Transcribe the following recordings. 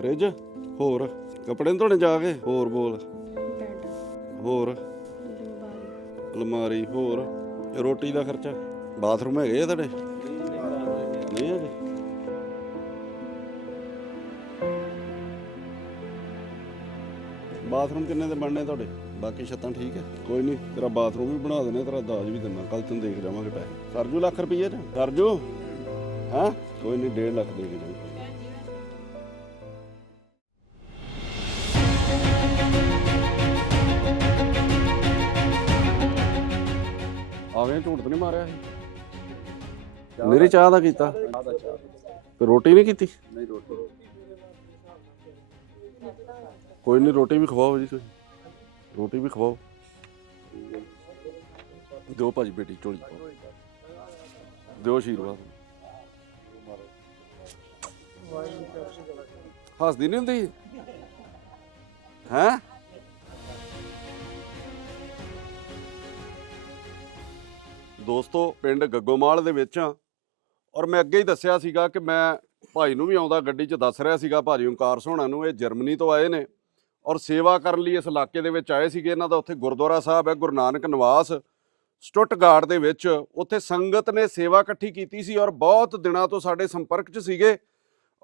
Fridge? ਹੋਰ? ਕੱਪੜੇ ਨੀ ਧੋਣੇ ਜਾ ਕੇ? ਹੋਰ ਬੋਲ। ਬੈੱਡ। ਹੋਰ? ਅਲਮਾਰੀ। ਹੋਰ? ਰੋਟੀ ਦਾ ਖਰਚਾ? ਬਾਥਰੂਮ ਹੈਗੇ ਆ ਤੁਹਾਡੇ? ਨਹੀਂ ਹੈਗੇ? ਬਾਥਰੂਮ ਕਿੰਨੇ ਦੇ ਬਣਨੇ ਤੁਹਾਡੇ? ਬਾਕੀ ਛੱਤਾਂ ਠੀਕ ਹੈ ਕੋਈ ਨਹੀਂ ਤੇਰਾ ਬਾਥਰੂਮ ਵੀ ਬਣਾ ਦੇਣੇ ਤੇਰਾ ਦਾਜ ਵੀ ਦੇਣਾ ਕੱਲ ਤੈਨੂੰ ਦੇਖ ਜਾਵਾਂਗੇ ਪੈਸੇ। ਸਰਜੂ ਲੱਖ ਰੁਪਈਏ ਚ? ਸਰਜੂ? ਹਾਂ? ਕੋਈ ਨਹੀਂ 1.5 ਲੱਖ ਦੇ ਕੇ ਜਾਵਾਂਗੇ ਆਵੇਂ ਝੂਠ ਤਾਂ ਨਹੀਂ ਮਾਰਿਆ ਸੀ ਮੇਰੀ ਚਾਹ ਦਾ ਕੀਤਾ। ਤੇ ਰੋਟੀ ਨਹੀਂ ਕੀਤੀ? ਨਹੀਂ ਰੋਟੀ। ਕੋਈ ਨਹੀਂ ਰੋਟੀ ਵੀ ਖਵਾਓ ਜੀ ਤੁਸੀਂ। ਰੋਟੀ ਵੀ ਖਵਾਓ। ਦਿਓ ਭਾਜੀ ਬੇਟੀ ਝੋਲੀ ਪਾਓ ਦਿਓ ਆਸ਼ੀਰਵਾਦ ਹੱਸਦੀ ਨਹੀਂ ਹੁੰਦੀ? ਹੈ? ਦੋਸਤੋ, ਪਿੰਡ ਗੱਗੋਮਾਲ ਦੇ ਵਿੱਚ ਆ। ਔਰ ਮੈਂ ਅੱਗੇ ਹੀ ਦੱਸਿਆ ਸੀਗਾ ਕਿ ਮੈਂ ਭਾਈ ਨੂੰ ਵੀ ਆਉਂਦਾ ਗੱਡੀ 'ਚ ਦੱਸ ਰਿਹਾ ਸੀਗਾ, ਭਾਜੀ ਓਂਕਾਰ ਸੋਹਣਾ ਨੂੰ, ਇਹ ਜਰਮਨੀ ਤੋਂ ਆਏ ਨੇ। ਔਰ ਸੇਵਾ ਕਰਨ ਲਈ ਇਸ ਇਲਾਕੇ ਦੇ ਵਿੱਚ ਆਏ ਸੀਗੇ। ਇਹਨਾਂ ਦਾ ਉੱਥੇ ਗੁਰਦੁਆਰਾ ਸਾਹਿਬ ਹੈ, ਗੁਰੂ ਨਾਨਕ ਨਿਵਾਸ, ਸਟੁੱਟਗਾਰਡ ਦੇ ਵਿੱਚ। ਉੱਥੇ ਸੰਗਤ ਨੇ ਸੇਵਾ ਇਕੱਠੀ ਕੀਤੀ ਸੀ ਔਰ ਬਹੁਤ ਦਿਨਾਂ ਤੋਂ ਸਾਡੇ ਸੰਪਰਕ 'ਚ ਸੀਗੇ।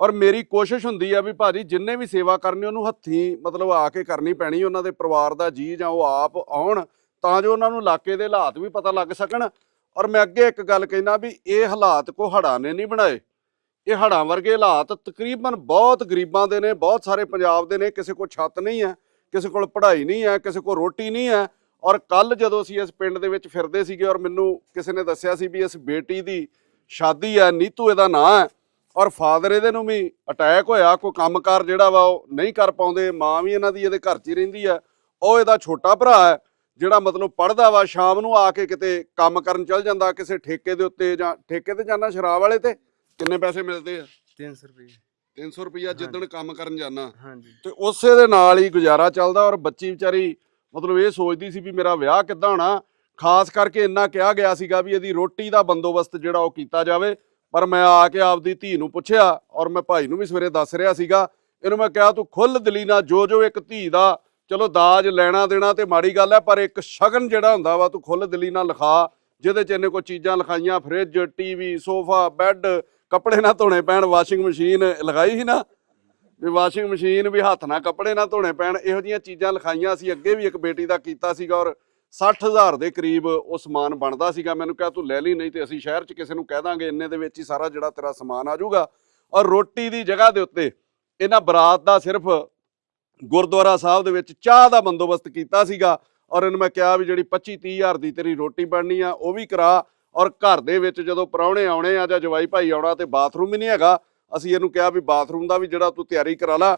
ਔਰ ਮੇਰੀ ਕੋਸ਼ਿਸ਼ ਹੁੰਦੀ ਆ ਵੀ ਭਾਜੀ ਜਿੰਨੇ ਵੀ ਸੇਵਾ ਕਰਨੀ, ਉਹਨੂੰ ਹੱਥੀਂ ਮਤਲਬ ਆ ਕੇ ਕਰਨੀ ਪੈਣੀ, ਉਹਨਾਂ ਦੇ ਪਰਿਵਾਰ ਦਾ ਜੀ ਜਾਂ ਉਹ ਆਪ ਆਉਣ, ਤਾਂ ਜੋ ਉਹਨਾਂ ਨੂੰ ਇਲਾਕੇ ਦੇ ਹਾਲਾਤ ਵੀ ਪਤਾ ਲੱਗ ਸਕਣ। ਔਰ ਮੈਂ ਅੱਗੇ ਇੱਕ ਗੱਲ ਕਹਿਣਾ ਵੀ ਇਹ ਹਾਲਾਤ ਕੋ ਹੜ੍ਹਾਂ ਨੇ ਨਹੀਂ ਬਣਾਏ। ਇਹ ਹੜ੍ਹਾਂ ਵਰਗੇ ਹਾਲਾਤ ਤਕਰੀਬਨ ਬਹੁਤ ਗਰੀਬਾਂ ਦੇ ਨੇ, ਬਹੁਤ ਸਾਰੇ ਪੰਜਾਬ ਦੇ ਨੇ, ਕਿਸੇ ਕੋਲ ਛੱਤ ਨਹੀਂ ਹੈ, ਕਿਸੇ ਕੋਲ ਪੜ੍ਹਾਈ ਨਹੀਂ ਹੈ, ਕਿਸੇ ਕੋਲ ਰੋਟੀ ਨਹੀਂ ਹੈ। ਔਰ ਕੱਲ ਜਦੋਂ ਅਸੀਂ ਇਸ ਪਿੰਡ ਦੇ ਵਿੱਚ ਫਿਰਦੇ ਸੀਗੇ ਔਰ ਮੈਨੂੰ ਕਿਸੇ ਨੇ ਦੱਸਿਆ ਸੀ ਵੀ ਇਸ ਬੇਟੀ ਦੀ ਸ਼ਾਦੀ ਹੈ, ਨੀਤੂ ਇਹਦਾ ਨਾਂ ਹੈ, ਔਰ ਫਾਦਰ ਇਹਦੇ ਨੂੰ ਵੀ ਅਟੈਕ ਹੋਇਆ, ਕੋਈ ਕੰਮਕਾਰ ਜਿਹੜਾ ਵਾ ਉਹ ਨਹੀਂ ਕਰ ਪਾਉਂਦੇ, ਮਾਂ ਵੀ ਇਹਨਾਂ ਦੀ ਇਹਦੇ ਘਰ 'ਚ ਹੀ ਰਹਿੰਦੀ ਹੈ, ਉਹ ਇਹਦਾ ਛੋਟਾ ਭਰਾ ਹੈ। ਜਿਹੜਾ ਮਤਲਬ ਪੜਦਾ ਵਾ ਸ਼ਾਮ ਨੂੰ ਆ ਕੇ ਕਿਤੇ ਕੰਮ ਕਰਨ ਚਲ ਜਾਂਦਾ ਕਿਸੇ ਠੇਕੇ ਦੇ ਉੱਤੇ ਜਾਂ ਠੇਕੇ ਤੇ ਜਾਂਦਾ ਸ਼ਰਾਬ ਵਾਲੇ ਤੇ ਕਿੰਨੇ ਪੈਸੇ ਮਿਲਦੇ ਆ? 300 ਰੁਪਏ। 300 ਰੁਪਈਆ ਜਿੱਦਣ ਕੰਮ ਕਰਨ ਜਾਣਾ ਹਾਂਜੀ। ਤੇ ਉਸੇ ਦੇ ਨਾਲ ਹੀ ਗੁਜ਼ਾਰਾ ਚੱਲਦਾ ਔਰ ਬੱਚੀ ਵਿਚਾਰੀ ਮਤਲਬ ਇਹ ਸੋਚਦੀ ਸੀ ਵੀ ਮੇਰਾ ਵਿਆਹ ਕਿੱਦਾਂ ਹੋਣਾ। ਖਾਸ ਕਰਕੇ ਇੰਨਾ ਕਿਹਾ ਗਿਆ ਸੀਗਾ ਵੀ ਇਹਦੀ ਰੋਟੀ ਦਾ ਬੰਦੋਬਸਤ ਜਿਹੜਾ ਉਹ ਕੀਤਾ ਜਾਵੇ। ਪਰ ਮੈਂ ਆ ਕੇ ਆਪਦੀ ਧੀ ਨੂੰ ਪੁੱਛਿਆ ਔਰ ਮੈਂ ਭਾਈ ਨੂੰ ਵੀ ਸਵੇਰੇ ਦੱਸ ਰਿਹਾ ਸੀਗਾ। ਇਹਨੂੰ ਮੈਂ ਕਿਹਾ ਤੂੰ ਖੁੱਲ ਦਿਲੀ ਨਾਲ ਜੋ ਜੋ ਇੱਕ ਧੀ ਦਾ ਚਲੋ ਦਾਜ ਲੈਣਾ ਦੇਣਾ ਤੇ ਮਾੜੀ ਗੱਲ ਹੈ, ਪਰ ਇੱਕ ਸ਼ਗਨ ਜਿਹੜਾ ਹੁੰਦਾ ਵਾ, ਤੂੰ ਖੁੱਲ੍ਹ ਦਿਲੀ ਨਾਲ ਲਿਖਾ, ਜਿਹਦੇ ਚ ਇਹਨੇ ਕੋਈ ਚੀਜ਼ਾਂ ਲਿਖਾਈਆਂ, ਫ੍ਰਿਜ, ਟੀਵੀ, ਸੋਫਾ, ਬੈੱਡ, ਕੱਪੜੇ ਨਾ ਧੋਣੇ ਪੈਣ, ਵਾਸ਼ਿੰਗ ਮਸ਼ੀਨ ਲਗਾਈ ਸੀ ਨਾ, ਵੀ ਵਾਸ਼ਿੰਗ ਮਸ਼ੀਨ ਵੀ ਹੱਥ ਨਾਲ ਕੱਪੜੇ ਨਾ ਧੋਣੇ ਪੈਣ, ਇਹੋ ਜਿਹੀਆਂ ਚੀਜ਼ਾਂ ਲਿਖਾਈਆਂ ਸੀ, ਅੱਗੇ ਵੀ ਇੱਕ ਬੇਟੀ ਦਾ ਕੀਤਾ ਸੀਗਾ ਔਰ 60000 ਦੇ ਕਰੀਬ ਉਹ ਸਮਾਨ ਬਣਦਾ ਸੀਗਾ, ਮੈਨੂੰ ਕਿਹਾ ਤੂੰ ਲੈ ਲਈ, ਨਹੀਂ ਤੇ ਅਸੀਂ ਸ਼ਹਿਰ 'ਚ ਕਿਸੇ ਨੂੰ ਕਹਿ ਦਾਂਗੇ, ਇੰਨੇ ਦੇ ਵਿੱਚ ਹੀ ਸਾਰਾ ਜਿਹੜਾ ਤੇਰਾ ਸਮਾਨ ਆ ਜਾਊਗਾ। ਔਰ ਰੋਟੀ ਦੀ ਜਗ੍ਹਾ ਦੇ ਉੱਤੇ, ਇਹਨਾਂ ਬਰਾਤ ਦਾ ਸਿਰਫ ਗੁਰਦੁਆਰਾ ਸਾਹਿਬ ਦੇ ਵਿੱਚ ਚਾਹ ਦਾ ਬੰਦੋਬਸਤ ਕੀਤਾ ਸੀਗਾ ਔਰ ਇਹਨੂੰ ਮੈਂ ਕਿਹਾ ਵੀ ਜਿਹੜੀ 25 30000 ਦੀ ਤੇਰੀ ਰੋਟੀ ਬਣਨੀ ਆ, ਉਹ ਵੀ ਕਰਾ ਔਰ ਘਰ ਦੇ ਵਿੱਚ ਜਦੋਂ ਪ੍ਰਾਹੁਣੇ ਆਉਣੇ ਆ ਜਾਂ ਜਵਾਈ ਭਾਈ ਆਉਣਾ ਤੇ ਬਾਥਰੂਮ ਹੀ ਨਹੀਂ ਹੈਗਾ, ਅਸੀਂ ਇਹਨੂੰ ਕਿਹਾ ਵੀ ਬਾਥਰੂਮ ਦਾ ਵੀ ਜਿਹੜਾ ਤੂੰ ਤਿਆਰੀ ਕਰਾ ਲਾ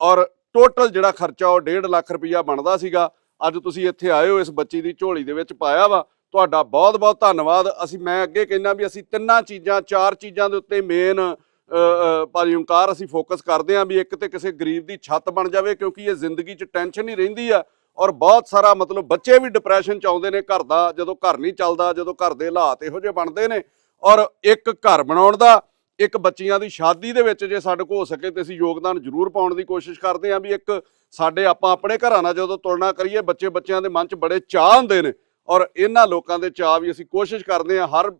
ਔਰ ਟੋਟਲ ਜਿਹੜਾ ਖਰਚਾ ਉਹ 1.5 ਲੱਖ ਰੁਪਈਆ ਬਣਦਾ ਸੀਗਾ, ਅੱਜ ਤੁਸੀਂ ਇੱਥੇ ਆਏ ਹੋ ਇਸ ਬੱਚੀ ਦੀ ਝੋਲੀ ਦੇ ਵਿੱਚ ਪਾਇਆ ਵਾ, ਤੁਹਾਡਾ ਬਹੁਤ ਬਹੁਤ ਧੰਨਵਾਦ, ਅਸੀਂ ਮੈਂ ਅੱਗੇ ਕਹਿੰਦਾ ਵੀ ਅਸੀਂ ਤਿੰਨਾਂ ਚੀਜ਼ਾਂ, ਚਾਰ ਚੀਜ਼ਾਂ ਦੇ ਉੱਤੇ ਮੇਨ ਭਾਜੀ ਓਂਕਾਰ ਅਸੀਂ ਫੋਕਸ ਕਰਦੇ ਹਾਂ ਵੀ ਇੱਕ ਤੇ ਕਿਸੇ ਗਰੀਬ ਦੀ ਛੱਤ ਬਣ ਜਾਵੇ ਕਿਉਂਕਿ ਇਹ ਜ਼ਿੰਦਗੀ 'ਚ ਟੈਨਸ਼ਨ ਹੀ ਰਹਿੰਦੀ ਆ ਔਰ ਬਹੁਤ ਸਾਰਾ ਮਤਲਬ ਬੱਚੇ ਵੀ ਡਿਪਰੈਸ਼ਨ 'ਚ ਆਉਂਦੇ ਨੇ ਘਰ ਦਾ, ਜਦੋਂ ਘਰ ਨਹੀਂ ਚੱਲਦਾ, ਜਦੋਂ ਘਰ ਦੇ ਹਾਲਾਤ ਇਹੋ ਜਿਹੇ ਬਣਦੇ ਨੇ ਔਰ ਇੱਕ ਘਰ ਬਣਾਉਣ ਦਾ, ਇੱਕ ਬੱਚੀਆਂ ਦੀ ਸ਼ਾਦੀ ਦੇ ਵਿੱਚ ਜੇ ਸਾਡੇ ਕੋਲ ਹੋ ਸਕੇ ਤੇ ਅਸੀਂ ਯੋਗਦਾਨ ਜ਼ਰੂਰ ਪਾਉਣ ਦੀ ਕੋਸ਼ਿਸ਼ ਕਰਦੇ ਹਾਂ ਵੀ ਇੱਕ ਸਾਡੇ ਆਪਾਂ ਆਪਣੇ ਘਰਾਂ ਨਾਲ ਜਦੋਂ ਤੁਲਨਾ ਕਰੀਏ, ਬੱਚੇ ਬੱਚਿਆਂ ਦੇ ਮਨ 'ਚ ਬੜੇ ਚਾਹ ਹੁੰਦੇ ਨੇ ਔਰ ਇਹਨਾਂ ਲੋਕਾਂ ਦੇ ਚਾਹ ਵੀ ਅਸੀਂ ਕੋਸ਼ਿਸ਼ ਕਰਦੇ ਹਾਂ ਹਰ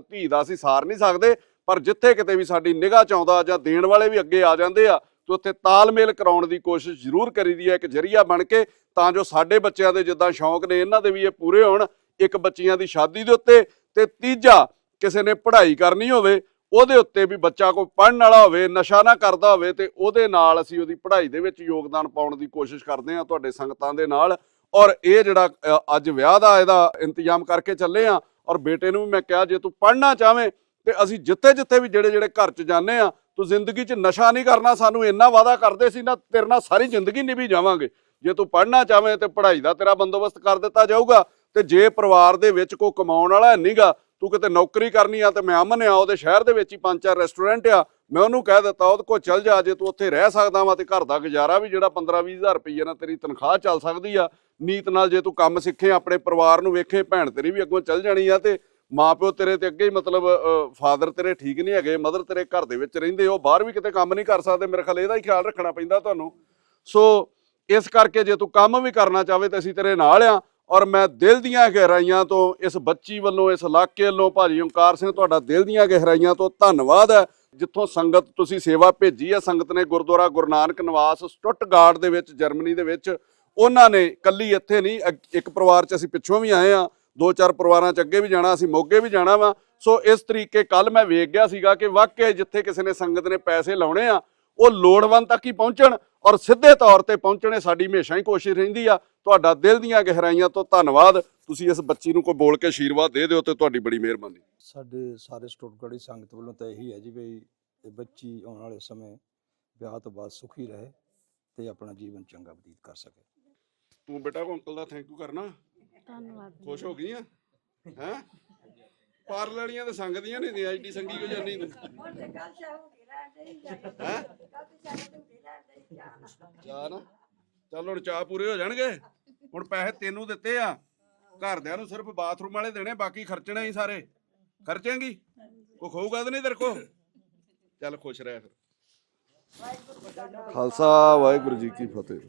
ਧੀ ਦਾ ਅਸੀਂ ਸਾਰ ਨਹੀਂ ਸਕਦੇ ਪਰ ਜਿੱਥੇ ਕਿਤੇ ਵੀ ਸਾਡੀ ਨਿਗਾਹ 'ਚ ਆਉਂਦਾ ਜਾਂ ਦੇਣ ਵਾਲੇ ਵੀ ਅੱਗੇ ਆ ਜਾਂਦੇ ਆ, ਤੇ ਉੱਥੇ ਤਾਲਮੇਲ ਕਰਾਉਣ ਦੀ ਕੋਸ਼ਿਸ਼ ਜ਼ਰੂਰ ਕਰੀਦੀ ਹੈ ਇੱਕ ਜਰੀਆ ਬਣ ਕੇ ਤਾਂ ਜੋ ਸਾਡੇ ਬੱਚਿਆਂ ਦੇ ਜਿੱਦਾਂ ਸ਼ੌਂਕ ਨੇ, ਇਹਨਾਂ ਦੇ ਵੀ ਇਹ ਪੂਰੇ ਹੋਣ, ਇੱਕ ਬੱਚੀਆਂ ਦੀ ਸ਼ਾਦੀ ਦੇ ਉੱਤੇ ਤੇ ਤੀਜਾ ਕਿਸੇ ਨੇ ਪੜ੍ਹਾਈ ਕਰਨੀ ਹੋਵੇ, ਉਹਦੇ ਉੱਤੇ ਵੀ ਬੱਚਾ ਕੋਈ ਪੜ੍ਹਨ ਵਾਲਾ ਹੋਵੇ, ਨਸ਼ਾ ਨਾ ਕਰਦਾ ਹੋਵੇ, ਤੇ ਉਹਦੇ ਨਾਲ ਅਸੀਂ ਉਹਦੀ ਪੜ੍ਹਾਈ ਦੇ ਵਿੱਚ ਯੋਗਦਾਨ ਪਾਉਣ ਦੀ ਕੋਸ਼ਿਸ਼ ਕਰਦੇ ਹਾਂ ਤੁਹਾਡੇ ਸੰਗਤਾਂ ਦੇ ਨਾਲ। ਔਰ ਇਹ ਜਿਹੜਾ ਅੱਜ ਵਿਆਹ ਦਾ ਇਹਦਾ ਇੰਤਜ਼ਾਮ ਕਰਕੇ ਚੱਲੇ ਆ ਔਰ ਬੇਟੇ ਨੂੰ ਵੀ ਮੈਂ ਕਿਹਾ, ਜੇ ਤੂੰ ਪੜ੍ਹਨਾ ਚਾਹਵੇਂ ਤੇ ਅਸੀਂ ਜਿੱਥੇ ਜਿੱਥੇ ਵੀ ਜਿਹੜੇ ਜਿਹੜੇ ਘਰ 'ਚ ਜਾਂਦੇ ਆ ਤੂੰ ਜ਼ਿੰਦਗੀ 'ਚ ਨਸ਼ਾ ਨਹੀਂ ਕਰਨਾ, ਸਾਨੂੰ ਇੰਨਾ ਵਾਅਦਾ ਕਰਦੇ ਸੀ ਨਾ, ਤੇਰੇ ਨਾਲ ਸਾਰੀ ਜ਼ਿੰਦਗੀ ਨਿਭੀ ਜਾਵਾਂਗੇ। ਜੇ ਤੂੰ ਪੜ੍ਹਨਾ ਚਾਹਵੇਂ ਤੇ ਪੜ੍ਹਾਈ ਦਾ ਤੇਰਾ ਬੰਦੋਬਸਤ ਕਰ ਦਿੱਤਾ ਜਾਊਗਾ, ਤੇ ਜੇ ਪਰਿਵਾਰ ਦੇ ਵਿੱਚ ਕੋਈ ਕਮਾਉਣ ਵਾਲਾ ਨਹੀਂਗਾ ਤੂੰ ਕਿਤੇ ਨੌਕਰੀ ਕਰਨੀ ਆ ਤੇ ਮੈਂ ਅਮਨ ਆ, ਉਹਦੇ ਸ਼ਹਿਰ ਦੇ ਵਿੱਚ ਹੀ ਪੰਜ ਚਾਰ ਰੈਸਟੋਰੈਂਟ ਆ, ਮੈਂ ਉਹਨੂੰ ਕਹਿ ਦਿੱਤਾ, ਉਹਦੇ ਕੋਲ ਚੱਲ ਜਾ, ਜੇ ਤੂੰ ਉੱਥੇ ਰਹਿ ਸਕਦਾ ਵਾ ਤੇ ਘਰ ਦਾ ਗੁਜ਼ਾਰਾ ਵੀ ਜਿਹੜਾ 15 20000 ਰੁਪਏ ਨਾਲ ਤੇਰੀ ਤਨਖਾਹ ਚੱਲ ਸਕਦੀ ਆ, ਨੀਤ ਨਾਲ ਜੇ ਤੂੰ ਕੰਮ ਸਿੱਖੇ, ਆਪਣੇ ਪਰਿਵਾਰ ਨੂੰ ਵੇਖੇ, ਭੈਣ ਤੇਰੀ ਵੀ ਅੱਗੋਂ ਚੱਲ ਜਾਣੀ ਆ ਤੇ ਮਾਪਿਓ ਤੇਰੇ ਤੇ ਅੱਗੇ ਹੀ ਮਤਲਬ ਫਾਦਰ ਤੇਰੇ ਠੀਕ ਨਹੀਂ ਹੈਗੇ, ਮਦਰ ਤੇਰੇ ਘਰ ਦੇ ਵਿੱਚ ਰਹਿੰਦੇ ਉਹ ਬਾਹਰ ਵੀ ਕਿਤੇ ਕੰਮ ਨਹੀਂ ਕਰ ਸਕਦੇ, ਮੇਰੇ ਖਿਆਲ ਇਹਦਾ ਹੀ ਖਿਆਲ ਰੱਖਣਾ ਪੈਂਦਾ ਤੁਹਾਨੂੰ। ਸੋ, ਇਸ ਕਰਕੇ ਜੇ ਤੂੰ ਕੰਮ ਵੀ ਕਰਨਾ ਚਾਹਵੇ ਤਾਂ ਅਸੀਂ ਤੇਰੇ ਨਾਲ ਆ ਔਰ ਮੈਂ ਦਿਲ ਦੀਆਂ ਗਹਿਰਾਈਆਂ ਤੋਂ ਇਸ ਬੱਚੀ ਵੱਲੋਂ, ਇਸ ਇਲਾਕੇ ਵੱਲੋਂ ਭਾਜੀ ਓਂਕਾਰ ਸਿੰਘ, ਤੁਹਾਡਾ ਦਿਲ ਦੀਆਂ ਗਹਿਰਾਈਆਂ ਤੋਂ ਧੰਨਵਾਦ ਹੈ, ਜਿੱਥੋਂ ਸੰਗਤ ਤੁਸੀਂ ਸੇਵਾ ਭੇਜੀ ਹੈ, ਸੰਗਤ ਨੇ ਗੁਰਦੁਆਰਾ ਗੁਰੂ ਨਾਨਕ ਨਿਵਾਸ ਸਟੁੱਟਗਾਰਡ ਦੇ ਵਿੱਚ, ਜਰਮਨੀ ਦੇ ਵਿੱਚ, ਉਹਨਾਂ ਨੇ ਕੱਲੀ ਇੱਥੇ ਨਹੀਂ ਅਗ- ਇੱਕ ਪਰਿਵਾਰ 'ਚ ਅਸੀਂ ਪਿੱਛੋਂ ਵੀ ਆਏ ਆ ਦੋ ਚਾਰ ਪਰਿਵਾਰਾਂ 'ਚ ਅੱਗੇ ਵੀ ਜਾਣਾ ਅਸੀਂ ਮੋਗੇ ਵੀ ਜਾਣਾ ਵਾ। ਸੋ ਇਸ ਤਰੀਕੇ ਕੱਲ ਮੈਂ ਵੇਖ ਗਿਆ ਸੀਗਾ ਕਿ ਵਾਕਿਆ ਜਿੱਥੇ ਕਿਸੇ ਨੇ ਸੰਗਤ ਨੇ ਪੈਸੇ ਲਾਉਣੇ ਆ ਉਹ ਲੋੜਵੰਦ ਤੱਕ ਹੀ ਪਹੁੰਚਣ ਔਰ ਸਿੱਧੇ ਤੌਰ ਤੇ ਪਹੁੰਚਣੇ ਸਾਡੀ ਹਮੇਸ਼ਾ ਹੀ ਕੋਸ਼ਿਸ਼ ਰਹਿੰਦੀ ਆ। ਤੁਹਾਡਾ ਦਿਲ ਦੀਆਂ ਗਹਿਰਾਈਆਂ ਤੋਂ ਧੰਨਵਾਦ। ਤੁਸੀਂ ਇਸ ਬੱਚੀ ਨੂੰ ਕੋਈ ਬੋਲ ਕੇ ਆਸ਼ੀਰਵਾਦ ਦੇ ਦਿਓ ਤੇ ਤੁਹਾਡੀ ਬੜੀ ਮਿਹਰਬਾਨੀ। ਸਾਡੇ ਸਾਰੇ ਸਟੂਡੈਂਟ ਸੰਗਤ ਵੱਲੋਂ ਤਾਂ ਇਹੀ ਹੈ ਜੀ ਵੀ ਇਹ ਬੱਚੀ ਆਉਣ ਵਾਲੇ ਸਮੇਂ ਵਿਆਹ ਤੋਂ ਬਾਅਦ ਸੁਖੀ ਰਹੇ ਤੇ ਆਪਣਾ ਜੀਵਨ ਚੰਗਾ ਬਤੀਤ ਕਰ ਸਕੇ। ਤੂੰ ਬੇਟਾ ਕੋ ਅੰਕਲ ਦਾ ਥੈਂਕ ਯੂ ਕਰਨਾ। ਧੰਨਵਾਦ ਖੁਸ਼ ਹੋ ਗਈ ਆ ਹੈ? ਪਾਰਲ ਵਾਲੀਆਂ ਤੇ ਸੰਗਦੀਆਂ ਨੇ ਦੀ ਆਈਟੀ ਸੰਗੀ ਕੋ ਜਾਨੀ ਤੂੰ ਹੈ ਚਾਹ ਨਾ ਚੱਲ ਹੁਣ ਚਾਹ ਪੂਰੇ ਹੋ ਜਾਣਗੇ? ਹੁਣ ਪੈਸੇ ਤੈਨੂੰ ਦਿੱਤੇ ਆ। ਘਰਦਿਆਂ ਨੂੰ ਸਿਰਫ ਬਾਥਰੂਮ ਵਾਲੇ ਦੇਣੇ ਬਾਕੀ ਖਰਚਣੇ ਹੀ ਸਾਰੇ। ਖਰਚੇਂਗੀ? ਕੋ ਖੋਊਗਾ ਤਾਂ ਨਹੀਂ ਤੇਰੇ ਕੋ ਚੱਲ ਖੁਸ਼ ਰਹਿ ਫਿਰ। ਖਾਲਸਾ ਵਾਹਿਗੁਰੂ ਜੀ ਕੀ ਫਤਿਹ।